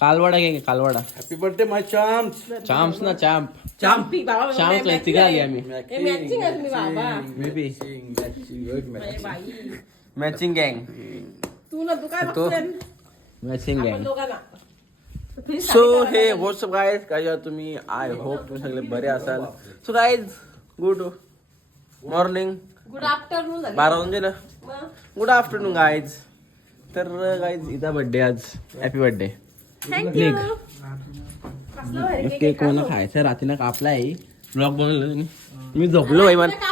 कालवाडा घे कालवाडा happy birthday माय चाम्स चाम्स ना champ Champi बाबा चाम्स ला तिघा आली आम्ही हे मॅचिंग आहे तुम्ही बाबा मे बी मॅचिंग गँग तू ना तू काय बघतोय मॅचिंग गँग सो हे ना. व्हॉट्सअप गाईज काय तुम्ही आय होप तुम्ही सगळे बरे असाल so guys good morning good afternoon झाली बारा वाजून गेलं गुड आफ्टरनून गाईज तर गाईज इथं बर्थडे आज हॅपी बर्थडे cake केक मला? खायचा? रात्रीला कापला आहे ब्लॉग बनवलं तुम्ही मी झोपलो बाई मला.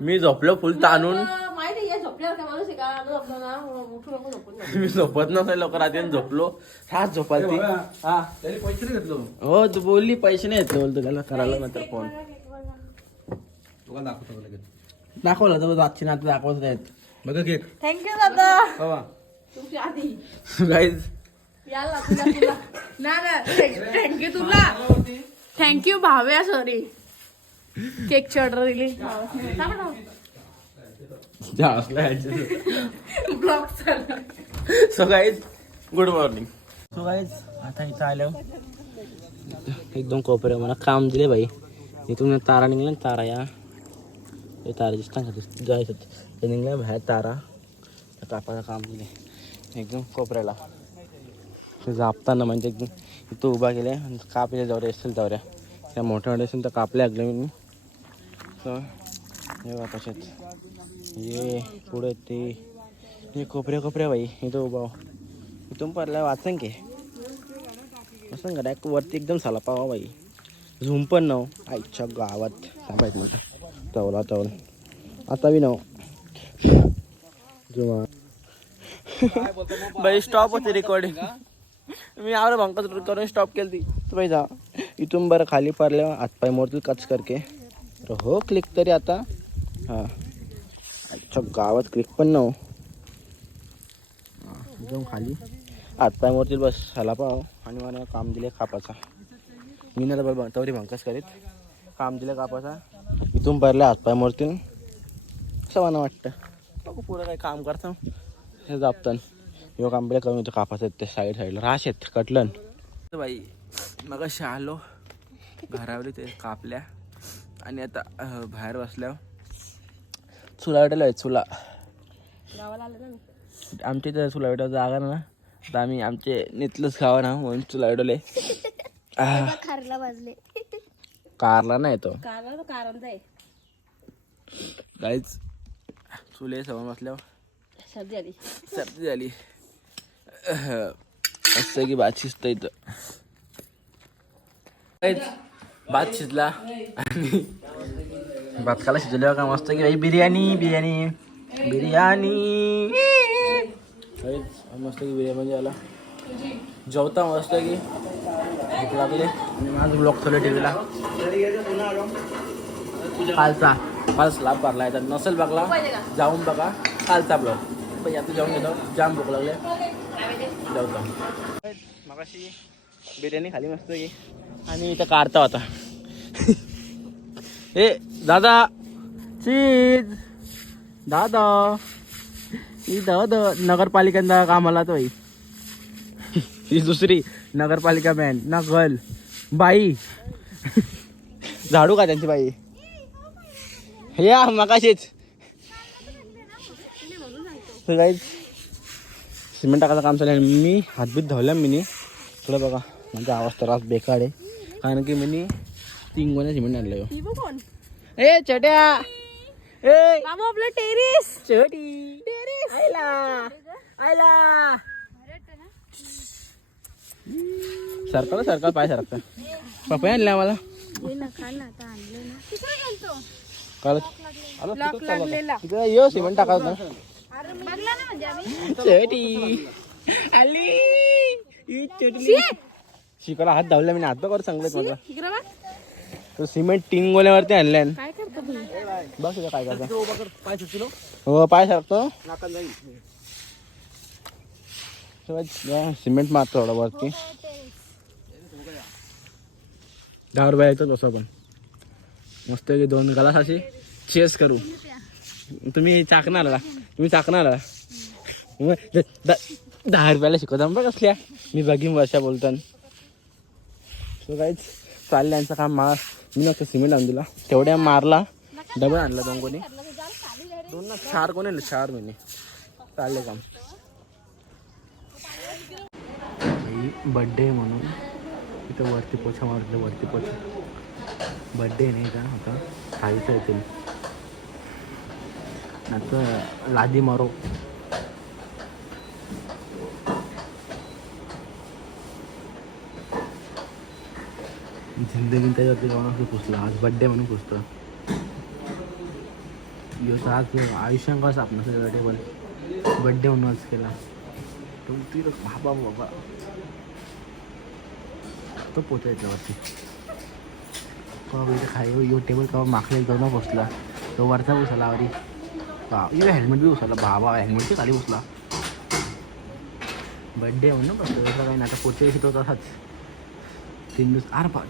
मी झोपलो फुल ताणून. तुला माहिती आहे, झोपल्यावर काय माणूस आहे का? आम्ही झोपलो ना, उठू नको, झोपू नको. मी झोपत नसेल लवकर रात्री झोपलो. सात झोपाल ती. हा हो तू बोलली पैसे नाही येत बोलतो त्याला करायला नंतर फोन दाखवलं तर आजची नातं दाखवत आहेत. बघा केक. थँक्यू दादा. तुमची आधी. गाईज याला तुला तुला. ना ना. थँक्यू तुला. थँक्यू भाव्या सॉरी केकची ऑर्डर दिली. So guys good morning so guys आता इथं आलो. एकदम कोपऱ्या मला काम दिले बाई. इथून तारा निघल्या ना तारा या. तारा दिसतात जायचं. ते निघल्या बाहेर तारा. कापाचं काम दिले एकदम कोपऱ्याला. झापताना म्हणजे एकदम इथं उभा केल्या आणि कापल्या जावऱ्या असेल जावऱ्या. त्या मोठ्या मोठ्या असेल तर कापल्या लागले मी. तर हे ये पुढे ते हे कोपऱ्या कोपऱ्या बाई. इथं उभा हो. इथून पडला वाचन के. असं का डायरेक्ट वरती एकदम साला पावा हो बाई. झुम पण नव हो. आईच्या गावात. थांबायचं म्हणतात तवला तवल. आता बी नव झुमा बाई स्टॉप होते रेकॉर्डिंग मी आवडं भंकत करून स्टॉप केली ती बाई जा. इथून बरं खाली पडल्या हातपाय मोडतील कच करके. हो क्लिक तरी आता. हां. अच्छा गावात क्लिक पण नव्ह. एकदम खाली. हातपाय मोडतील बस. ह्याला पाव आणि मला काम दिले कापाचा. मी नाही बरं तवरी भंकस करीत. काम दिलं कापाचा. इथून पडल्या हातपाय मोडतील असं मला वाटतं. बघू पुरं काही काम करतो. हे जापतन. यो काम पहिले कमी होतं कापाचं ते साईड साईडला राश आहेत कटलन. तर बाई मग अशी आलो घरावर ते कापल्या. आणि आता बाहेर बसल्यावर चुला चुला. आलं ना मी. आमच्या इथं चुला वाटायला जागा ना. तर आम्ही आमचे नितलंच खावा ना म्हणून चुला वाटवले खारला भाजले कारला नाही तो. कारण कारण आहे. काहीच. चुले सवय बसल्यावर सर्दी आली. सर्दी झाली असं की भात शिजत इथं. भात शिजला आणि भात खाला शिजल्यावर का मस्त की भाई बिर्याणी बिर्याणी बिर्याणी. मस्त की बिर्याणी म्हणजे आला. जेवता मस्त की. भूक लागले. आणि माझं ब्लॉक ठेवलं टीव्हीला कालचा काल स्लॅब भरला तर नसेल बघला जाऊन बघा. कालचा ब्लॉक पण आता जाऊन घेतो. जाम भूक लागले. जेवतो मगाशी बिर्याणी खाली मस्त की आणि इथं काढता होता ए दादा. चीज. दादा. ही दादा नगरपालिकेचा कामाला तो ही. दुसरी नगरपालिका मॅन ना गर्ल बाई. झाडू का त्यांची बाई? हे या मगाशीच. तर guys, सिमेंट टाकायचं काम चालू आहे. मी हातबीत धावल्या मी थोडं बघा माझा आवाज तर आज बेकार आहे. कारण की मी तीन गोण्या सिमेंट आणलं ही. ए छोट्या. ए. आपलं टेरिस. छोटी. आयला. आयला. सरकार सरकार पाय सरकार हे आता आणले ना. काल लागलेला. ये सिमेंट टाकायचं. आली. शिकायला हात धावला मी हात बघ सांगलं मला बघ. तो सिमेंट टिंग गोल्यावरती आणल्यान तुझं काय करतो. हो पाय जाईल सिमेंट मारतो थोडं वरती. दहा रुपये येतो तसं पण मस्त की दोन ग्लास असे चेस करू. तुम्ही चाकणार का तुम्ही चाकणार मग द- दहा रुपयाला शिकवता बघ असल्या मी बघीन वर्षा बोलताना सो काहीच चाललं यांचं काम. मार मी नक्की सिमेंट आणून दिला. तेवढ्या मारला. डबल आणला दोन कोणी. दोन ना चार कोणी ना चार महिने चालले काम. बड्डे म्हणून इथं वरती पोछा मारलं वरती पोछा. बड्डे नाही का आता? खायचं येतील. आता लादी मारो. जिंदगी त्याच्यावरती जाऊन असं पुसलं. आज बड्डे म्हणून पुसतं यस आज कसं आपण टेबल बड्डे म्हणून आज केला. तो ती बाबा बाबा. तो पोचा याच्यावरती कोणा इथे खाय यो टेबल कवा माखले जाऊन बसला. तो वरचा बसला आवरी. बा यो हेल्मेट बी उसाला बाबा हेल्मेटची खाली उचला बड्डे हो ना बस काही नाही आता पुढच्या दिवशी तो तसाच. तीन दिवस आर बा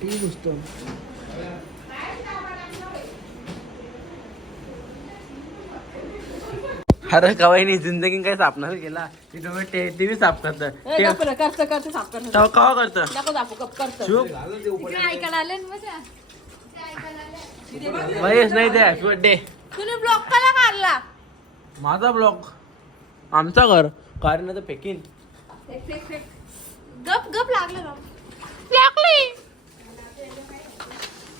टी बसतो अरे कवाई नाही जिंदगी काय सापणार गेला. ती तुम्ही साफ करतं. ते- करतं करतं साफ करतं तेव्हा कवा करतं? नको दाखव कप करतं. शुभ ऐकायला आले ना माझ्या महेश नाही ते हॅपी बर्थडे तुम्ही ब्लॉक कला काढला माझा ब्लॉग आमचा घर? कारण तर फेकीन. गप गप लागलं लागली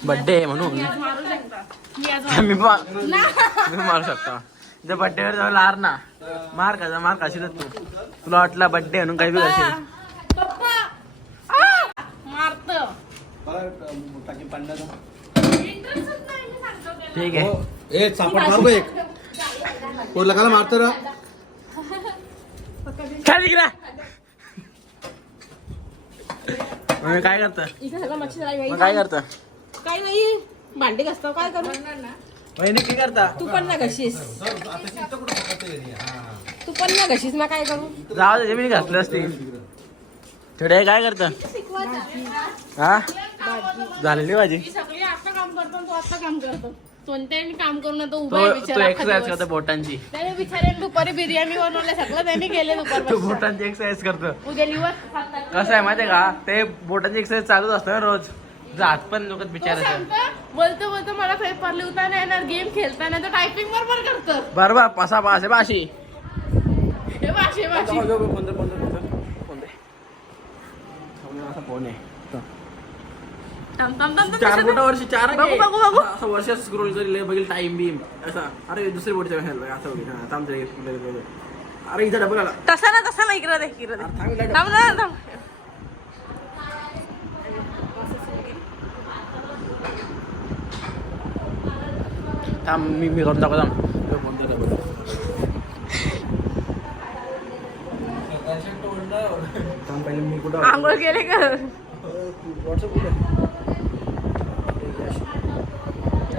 बर्थडे म्हणून. मारू शकता. मी आज मी मा- मी मारू शकतो. जर बर्थडे वर जाऊ लार ना. मार का मार काशील तू. तुला वाटला बर्थडे म्हणून काही बी करशील पप्पा. आ! मारतं. टाकी पाण्याचा इंटरेस्टच नाही मी सांगतो त्याला. ठीक आहे हो ए चापट मार एक कोण लगाला मारतो रा काय काय करतं काय करतं? काही नाही भांडी घासतो काय करू? वहिनी काय करता. तू पण ना घशीस. तू पण ना घशीस ना काय करू? जाऊ दे मी घातलं असते. थोडे काय करतं? हा? झालेली सगळी आता काम करतो आणि तू आता काम करतो. कोणत्याही काम करून तो उभा तो आहे तो बिचारा अख्खा एक्सरसाइज. करतो बोटांची. त्याने बिचारे दुपारी बिर्याणी बनवलं सगळं त्यांनी केले तो बोटांची एक्सरसाइज करतो. उद्या लिवर. कसं आहे माहितीये का? ते बोटांची एक्सरसाइज चालूच असतं ना रोज. हात पण लोक बिचारायचं. बोलतो बोलतो मला पेपर लिहिता नाही येणार गेम खेळता नाही तर टायपिंग बरोबर करतं. बरोबर पासा पास आहे बाशी. हे बाशी हे बाशी. फोन आहे थांब थांब थांब थांब, चार. बोटा वर्षी चार बघू, बघू, बघू. असं वर्ष स्क्रोल करेल बघील टाइम बीम असा. अरे दुसरी बाहेर असं बघील थांब तरी. अरे इथं डबल आला. तसा ना तसा ना इकडे इकडे थांब थांब. थांब मी मी करून दाखव थांब फोन दे डबल थांब पहिले मी कुठं आंघोळ केले का? व्हॉट्सअप कुठे?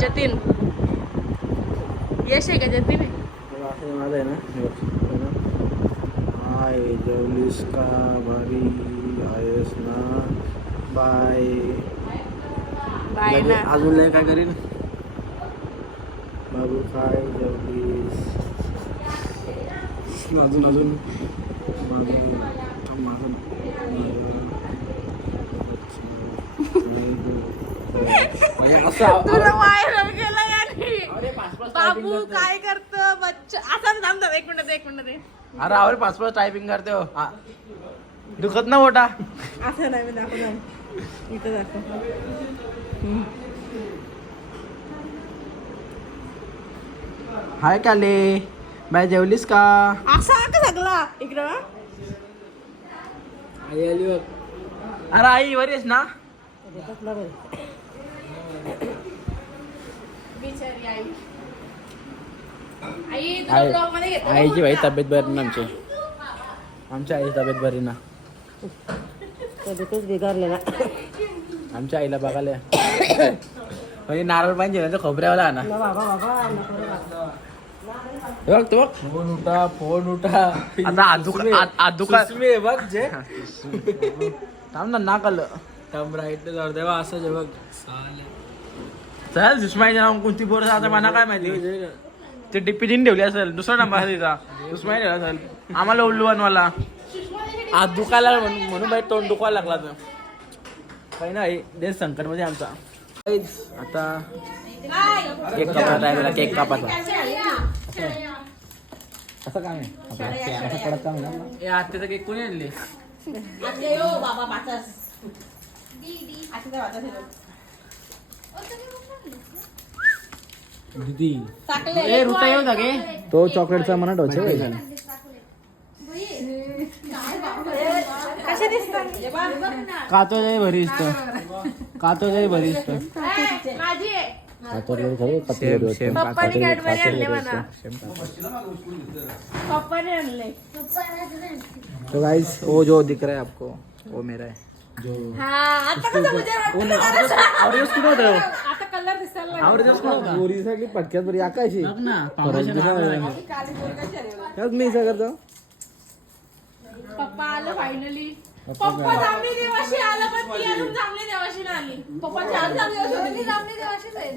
जतीन. यश आहे का जतीन? आहे असं माझं आहे ना. हाय जेवलीस का भारी? आहेस ना? बाय. बाय ना. अजून लय काय करीन? बाबू काय जेवलीस अजून अजून. माझं माझं माझं- असं तुला व्हायरल केलं याने. अरे पाच पाच बाबू typing करते. काय करत? बच्चा आता थांब थांब एक मिनिट एक मिनिट रे अरे आवर पाच पाच टायपिंग करते हो. हा. दुखत ना मोठा? असं नाही मी दाखव इथं दाखव. हाय काले बाय जेवलीस का? असा का सगळा? इकडं? आई आली बघ. अरे आई वरीस ना. बिचारी आई. आई तुला आई- ब्लॉगमध्ये घेतो आईची भाई तब्येत बरी ना आमची. आमच्या आईची तब्येत बरी ना तब्येतच बिघडले ना आमच्या आईला बघायला. म्हणजे नारळ पाहिजे ना खोबऱ्यावाला ना हे बघ तो बघ. फोन उठा फोन उठा. आता आदुका आ- आदुका सुस्मी बघ जे. थांब ना नाक आलं. थांब राईट जाऊ देवा असं जे बघ. साले चल सुषमाईच्या नाव कोणती पोर आता मला काय माहिती? ते डिप्पी दिन ठेवली असेल दुसरा नंबर आहे तिचा. सुषमाई ठेवला असेल. आम्हाला उल्लू बनवाला आज दुखायला म्हणून म्हणून बाई तोंड दुखायला लागला तर काही नाही देश संकटमध्ये आमचा. आता केक कापायचा टाइम केक कापायचा. असं काम आहे आहे आत्याचा केक कोणी आणले? दीदी. ए रुटा येऊ जागे तो चॉकलेटचा मना डोचे कातो जाई भरी कातो जाई भरी माझी आहे. पप्पानी कॅडबरी आणले मला पप्पाने आणले. तो गाइस वो जो दिख रहा है आपको वो मेरा है. हा आता कसं म्हणजे और ये स्कूल होता है. आता कलर दिसायला और ये स्कूल होता पोरी साठी पटक्यात बरी आकायची ना त्यात मी करतो. पप्पा आलं फायनली पप्पा जांभळी देवाशी आलं पण ती अजून जांभळी देवाशी आली. पप्पा चार जांभळी ती जांभळी देवाशीच आहे.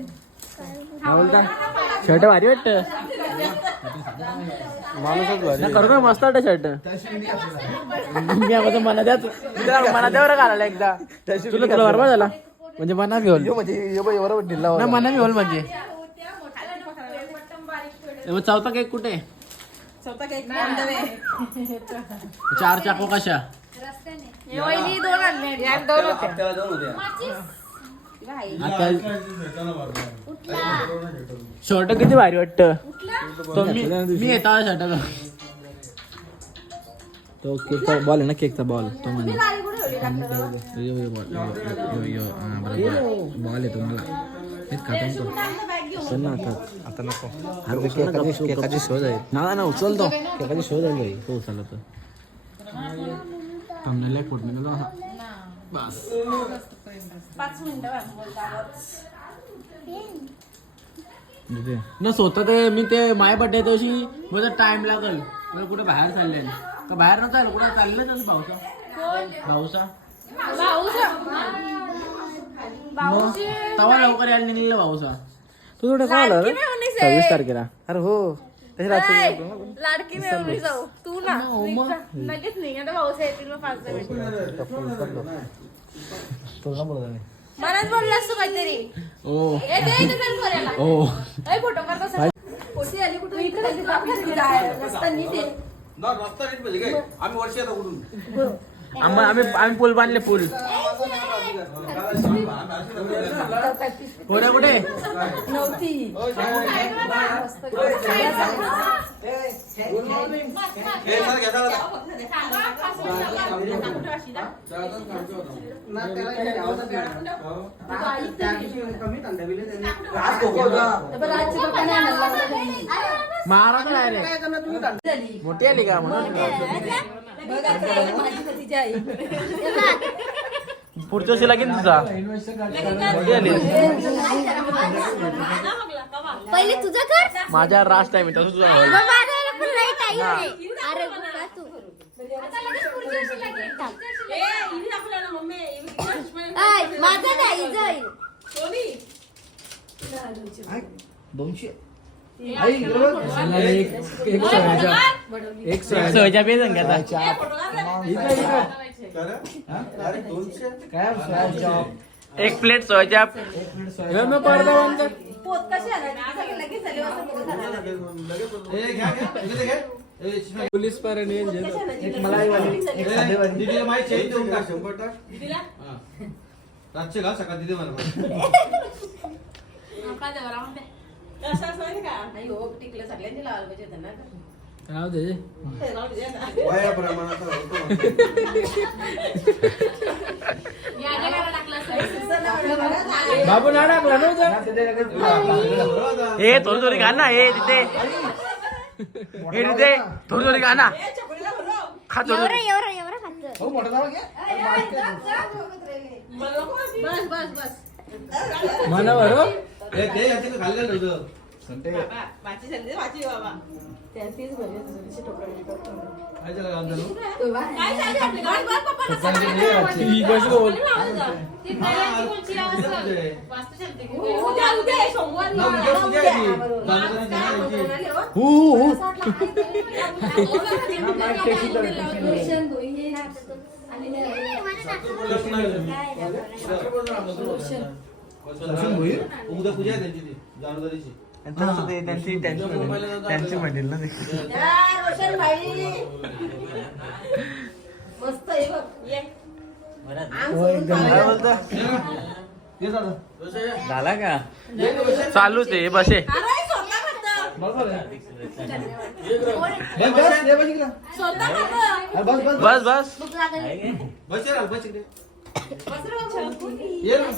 शर्ट भारी वाटत. माणूसच भारी करू ना मस्त वाटत शर्ट? मी अगोदर मना द्या मना द्यावर घालायला एकदा. तुला तुला बरोबर झाला? म्हणजे मना घेऊन. यो म्हणजे यो बाई बरोबर ढिल्ला ना मना घेऊन म्हणजे. चौथा केक कुठे? चार चाकू कशा? वहिनी दोन आणले दोन होते आता शर्ट किती भारी वाटत? तो मी मी येता शर्ट तो केकचा बॉल आहे ना केकचा बॉल तो मला बॉल आहे तुम्हाला. हेच खाता तो चल ना आता. आता नको. अरे केकाची केकाची शोध आहे. ना ना उचल तो. केकाची शोध आहे भाई तो उचलला तर थांबलेला एक फोटो निघाला हा. बस. पाच मिनिटं ना स्वतः ते मी ते माय बड्डे दिवशी मला टाइम लागल. मला कुठे बाहेर चालले का बाहेर नव्हतं आलं कुठं चाललं तसं भाऊचा? भाऊचा. भाऊची. तवा लवकर यायला निघलेला भाऊचा. तू थोडं काय आलं सव्वीस आहे तारखेला. अरे हो. तशी रात्री? लाडकी मेवणी जाऊ. तू ना निघ जा. लगेच नाही आता भाऊच येतील मग पाच दहा मिनिटं तुला बोलत नाही. मनात बोललास तू काहीतरी. ओ. ए, दे इथे चल करायला. ओ. ए, फोटो करतो सर. पोटी आली कुठून? आपल्या जाय- रस्ता नीट आहे. रस्ता नीट म्हणजे काय? आम्ही वर्षी आता कुठून आम्ही आम्ही आम्ही पूल बांधले पूल. पुढे कुठे? हे महाराज मोठी आली का म्हणून पुढच्या शिला की तुझा. पहिले तुझं कर. माझ्या रास्ट टाइम तसं तुझा होईल. मग माझ्याला पण अरे तू? वर्षी. ऐ, माझं नाही जाईल एक सोयच्या अरे दोनशे? एक प्लेट सोयच्या. हे. पोलीस पर्यंत माहिती चेंज देऊन टाक शंभर टाक हा. रातचे घाल सकाळ दिदी मला नाही हो, टिकलं सगळ्यांनी लावायला पाहिजे होतं ना. राहू दे. बाबू ना टाकला ना ए थोडी थोडी घाल ना. ए तिथे. ए तिथे. थोडी थोडी घाल ना. खा थोडी एवढं एवढं एवढं खात हो मोठा जावा घ्या बस बस बस. म्हणा बरं ए, ते याच्यात खाल्लेलं होतं वाची संधी वाची बाबा त्या तीच भरली होती थोडीशी टोपल्यामध्ये करतो. काय झालं गावात झालं? काय सांगते सांग. हे. ही बस बोल उद्या उद्या आहे, सोमवारी ना, उद्या ती. जाणकारीची ना याची. हू हू दर्शन होईल? उद्या पूजा आहे त्यांची ती जाणकारीची. त्यांची त्यांची म्हणेल ना या, रोशन भाई मस्त आहे बघ ये. झाला का चालूच आहे बस करतं. बस, बस, ये बस इकडं. करतं. अरे बस, बस, बस. बस बस बस ये ना, बस इकडे. ये ना.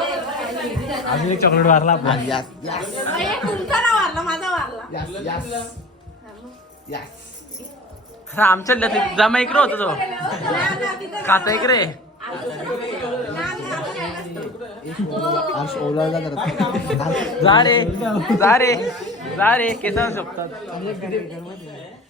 अजून एक चॉकलेट मारला आपण अरे, तुमचा ना वारला माझा वारला हा आमच्या जमा इकडे होतो तो. खाता इकडे. जा रे जा रे जा रे केसा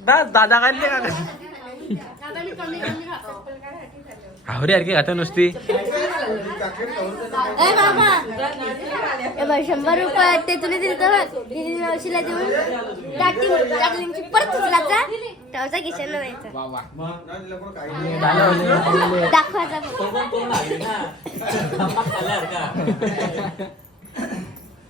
दा- दादा काय का आवरे यार की खाता नुसती. ए बाबा. ए बाई शंभर रुपये ते तुला दिलं मावशीला देऊन टाकली. टाकलीची परत उचलायचा त्याचा किशन व्हायचा दाखवायचा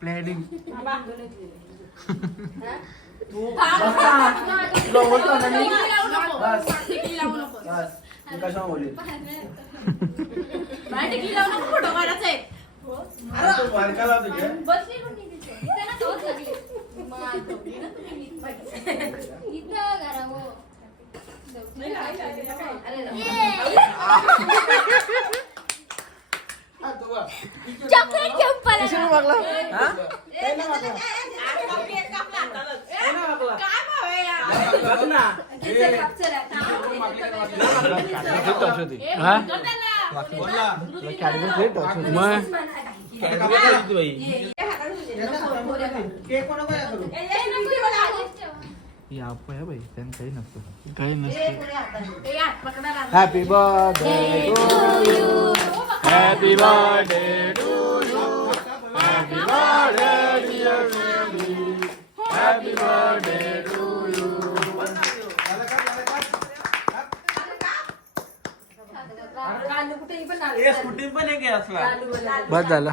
प्लॅनिंग टिकली लावू नको, फोटो काढायचा आहे. हो चॉकलेट घेऊन पळाला. आहे? हा ए, ए, नको मला. काही नसते पकडा राजा. Happy birthday happy birthday to you happy birthday happy birthday to you बस झाला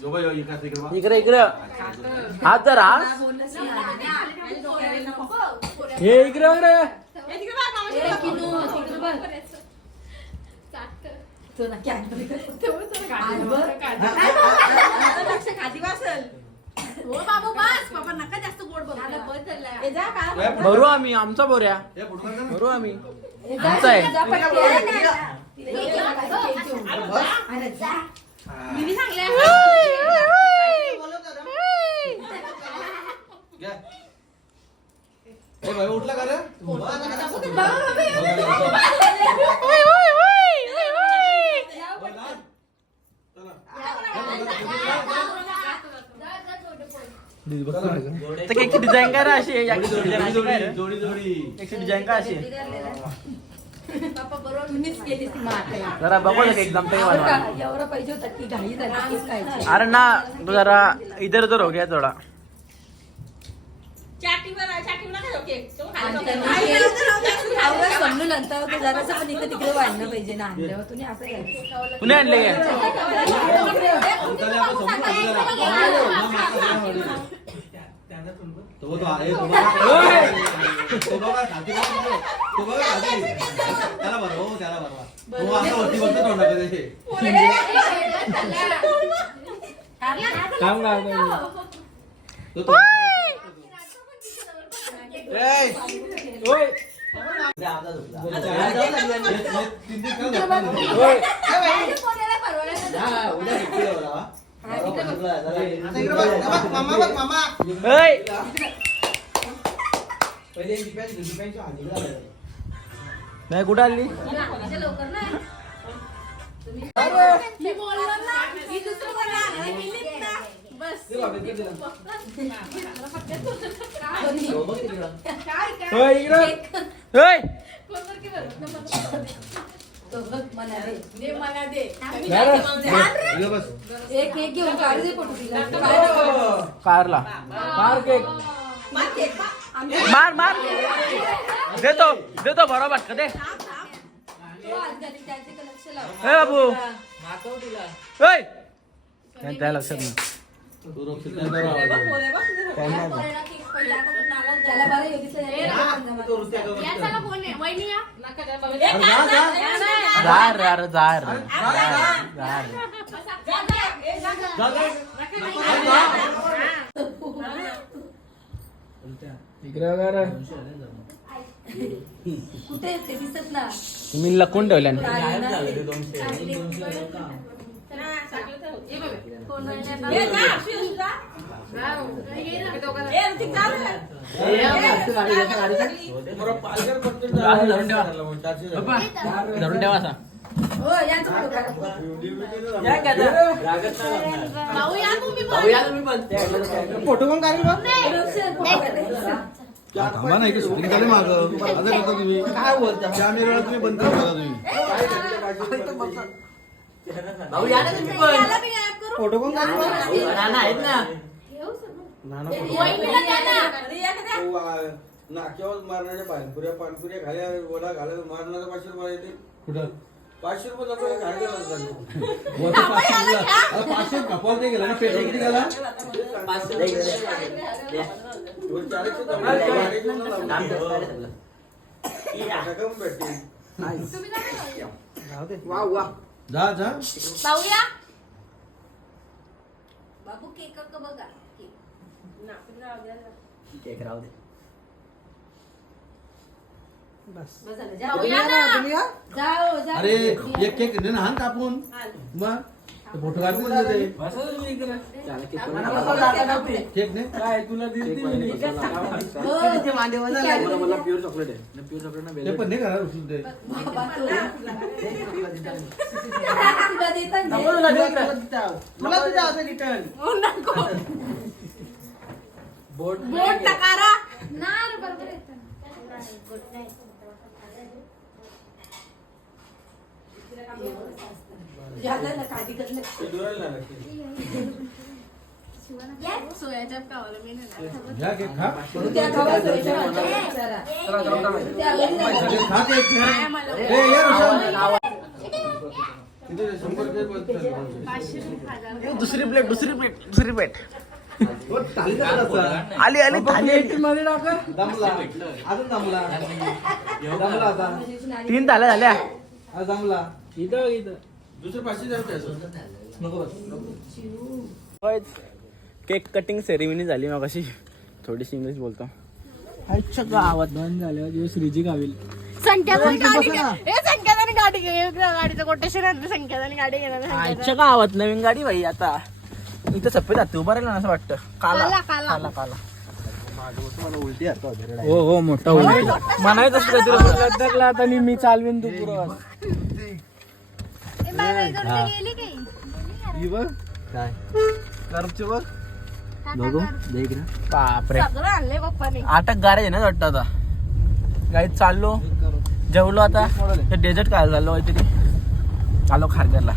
इकडे, इकडे. इकडे. इकडे हात जर. हे इकडे इकडे हो बाबू बस बाबा नका जास्त गोड बोलू भरू आम्ही. आमचा बोऱ्या. भरू आम्ही आमचा आहे उठला का डिझाईन काय रे अशी. आहे? याची जोडी, डिझाईन जोडी, अशी. जरा बघू ना केक जमते एवढं पाहिजे होता की घाई झाली केस खायची. अरे ना तू जरा इधर उधर हो गया थोडा. समजून नंतर ते जरासं पण इकडे तिकडे वाढलं पाहिजे ना आणल्यावर तुम्ही असं घ्यायचं कुणी आणले काय उतारे आपण समोर उभे राहा. तो तो आहे, तो बघा. तो बघा, खाती बघा. तो बघा, खाती. त्याला बरं, हो, त्याला बरं. तो असं वरती बघतो तोंडाकडे ते. काम काय तो तो- ए, ओय, तीन तीन काल झोपला नाही. ओय. हा, उद्या भेटूया बरं, हा. आता इकडे बघ, इकडे बघ, मामा बघ, मामा. ओय. पहिले डिफेन्स डिफेन्सच्या हातीला लागायचं. नाही कुठं आली मी बोललो ना ही दुसरं कोणी आणायला गेलीत ना बस ते बाबा, ते दिलं. काय काय ओय, इकडं. मला दे. दे मला दे इकडे बस. एक एक घेऊन काढ दे फोटो तिला. काय नको. कारला. मार केक. मार मार. देतो देतो बरोबर का दे तो आज घरी त्याचे लक्ष लाव ए बाबू. ओय. त्या- त्या लक्षात नाही. कुठे आहे ते दिसत ना मी लपून ठेवल्या धरून ठेवा असा हो यांचं फोटो पण काढेल बघ? रोशन फोटो काढ. थांबा ना, इकडे shooting चालू आहे मागं. असं करता तुम्ही काय बोलता? कॅमेरा तुम्ही बंद करा तुम्ही याला बी ऍप करू? फोटो कोण बघ? वहिनीला द्या. ना नाक्यावर मारणाऱ्या पानपुऱ्या पानपुऱ्या घाल्या वडा घाल्या मारणाऱ्या पाचशे रुपये येते कुठं? पाचशे रुपये जातो घाले वरती पाचशे दिला. अरे पाचशे कपाल ते गेला ना पेट्रोल किती गेला भेटते वा वा. जा जा. भाऊ या बाबू केक का बघा. बस. झालं. जा. भाऊ या ना. जाओ जा अरे एक केक दे ना हाण कापून. मग? फोटो काढून दे ते. केक दे ते पण नाही करा उचलून दे बाबा तो. तुला देतात जे. तुला तुझ्या हातात रिटर्न हो नको बोट नकारा झालं ना, काठी करलं. सोयाच्या मी. घ्या केक खा. त्या सोयीच्या खा. केक खा. ए, दुसरी प्लेट दुसरी प्लेट दुसरी प्लेट हो? आली आली थाली. दमला. अजून दमला. दमला आता. तीन थाल्या झाल्या. आज दमला. इथं इथं. दुसरे पाचशे. नको केक कटिंग सेरेमनी झाली मग अशी थोडीशी इंग्लिश बोलतो. गावात बंद झाल्यावर दिवस श्रीजी गावील संख्यादानी गाडी गाडीचं कोटेशन आणलं संख्यादानी गाडी घेणार आजच्या गावात नवीन गाडी भाई आता. इथं सफेद जाते उभा राहिला ना असं वाटतं. काला. काला, काला. हो हो मोठा म्हणायचं काहीतरी लद्दाखला आता मी चालवीन तू पुरं. गेली काही काय? करपचे बघ. बघू. देख ना बापरे. आटक गाडी आहे ना वाटतं आता. गाडीत चाललो. जेवलो आता. ते डेझर्ट काय झालं काहीतरी आलो खारघरला.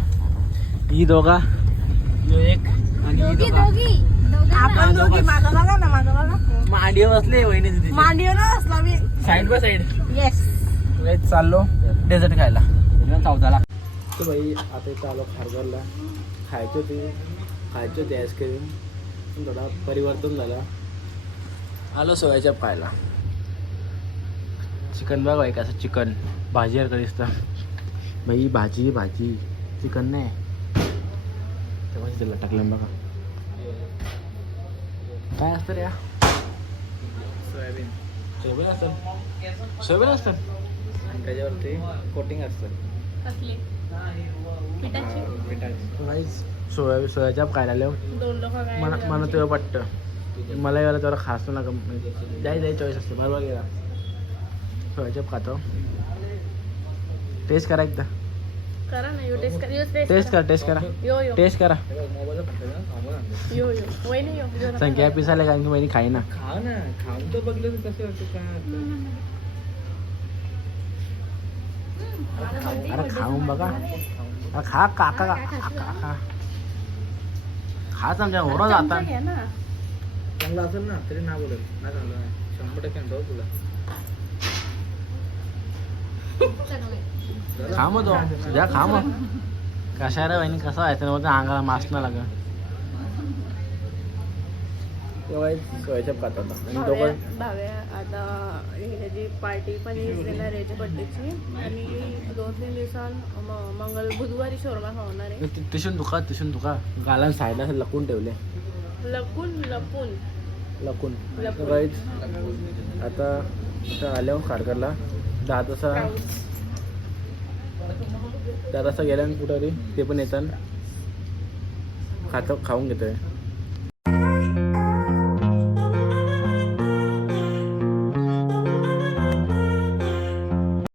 ही दोघा. यो एक. आणि ही दोघी. आपण दोघी. माझं बघा ना माझं बघा. मांडीवर बसले वहिनी तिथे. मांडीवर असला मी. साईड बाय साईड येस गाईत चाललो. डेझर्ट खायला. चौदाला. तर बाई आता इथं आलो खारघरला. खायचे होते. खायचे होते आईस्क्रीम पण थोडा परिवर्तन झालं. आलो सोयाच्या खायला चिकन बघ बाई कसं चिकन. कधी असतं बाई भाजी भाजी. चिकन नाही. तेव्हा तिला टाकलं बघा. काय असतं रे सोयाबीन. सोयाबीन असतं. सोयाबीन असतं. आणि त्याच्यावरती कोटिंग असतं. कसली? पिठाची. सोया सोयाच्या खायला आलो दोन लोक मला मला तेव्हा पटतं मला याला तेवढं खास नका. म्हणजे जाई जाई चॉईस असते. बरोबर गेला सोयाच्या खातो टेस्ट करा एकदा. करा ना यू टेस्ट करा. यू टेस्ट करा. टेस्ट करा. Yo yo. टेस्ट करा. यो यो. वहिनी यो यो. संख्या पिसाले कारण की महिने खाई ना. खा ना खाऊन तर बघलं कसं वाटतं काय अरे खाऊन बघा. अरे खा काका काका काका खाच आमच्या ओरं जातात घे ना. चांगला असेल ना तरी ना बोलत. ना चांगलं शंभर टक्के आणतो तुला. खा मग तो. द्या खा मग. कशा रे वहिनी कसं व्हायचं? ना मग त्या अंगाला मास्क ना लागा सोयाच्या खातात आणि दोघं भाव्या आता ह्याची पार्टी पण देणार आहे बड्डेची आणि दोन तीन दिवसां म- मंगल बुधवारी शोरमा खावणार. आहे तिशून दुखा तिशून दुखा. गाला साईडला असं लपून ठेवले. लपून लपून. लपून. राईट आता आता आल्यावर खारकरला दहा तासा दहा तासा गेल्या कुठं रे ते पण येतात खातो खाऊन घेतोय.